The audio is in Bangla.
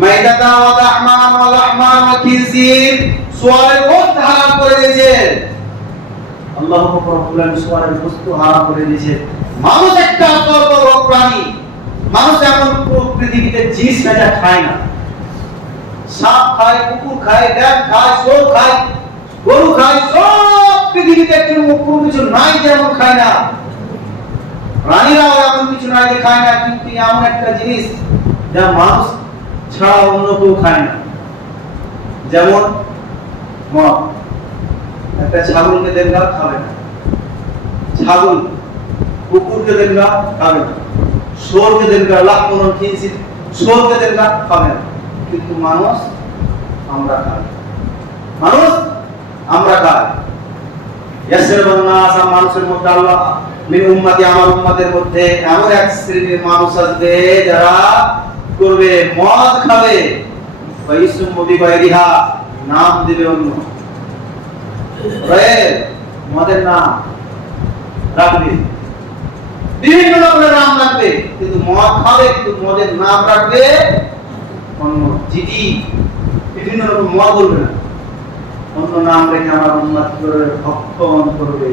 মাইদাতা ওয়া লাহমান ওয়া লাহমান ওয়া খিনজির, সুয়ারের গোশত হারাম করে দিয়েছেন। আল্লাহ রব্বুল আলামিন সুয়ারের গোশত হারাম করে দিয়েছেন। মানুষ একটা অতর্ক প্রাণী, মানুষ এমন পৃথিবীতে জিনিস না খায় না। সাপ খায়, কুকুর খায়, ব্যাঙ খায়, শুয়োর খায়, গরু খায়, সব পৃথিবীতে কোনো কিছু নাই যেমন খায় না। প্রাণীরাও এমন কিছু নাই যে খায় না, কিন্তু এমন একটা জিনিস যা মানুষ ছাড়া অন্য কেউ খায় না, যেমন মদ। একটা ছাগলকে দেন না, খাবে না। ছাগল কুকুরকে দেন না, খাবে না। শুয়োরকে দেন না, লাহমান খিনজির, শুয়োরকে দেন না, খাবে না। কিন্তু মানুষ আমরা খাই, মানুষ আমরা খাই। ইয়াসরাবুন নাস, মানুষের মধ্যে আল্লাহ মিন উম্মতি, আমার উম্মতের মধ্যে এমন এক শ্রেণীর মানুষ আসবে যারা করবে মদ খাবে, ওয়াইসুমু বিগাইরিহা, নাম দিবে অন্য। মদের নাম রাখবে, বিভিন্ন রকমের নাম রাখবে, কিন্তু মদ খাবে, কিন্তু মদের নাম রাখবে অন্য। জিডি বিভিন্ন রকম মদ বলবে না, অন্য নাম রেখে আমার উম্মত করে ভক্ষণ করবে।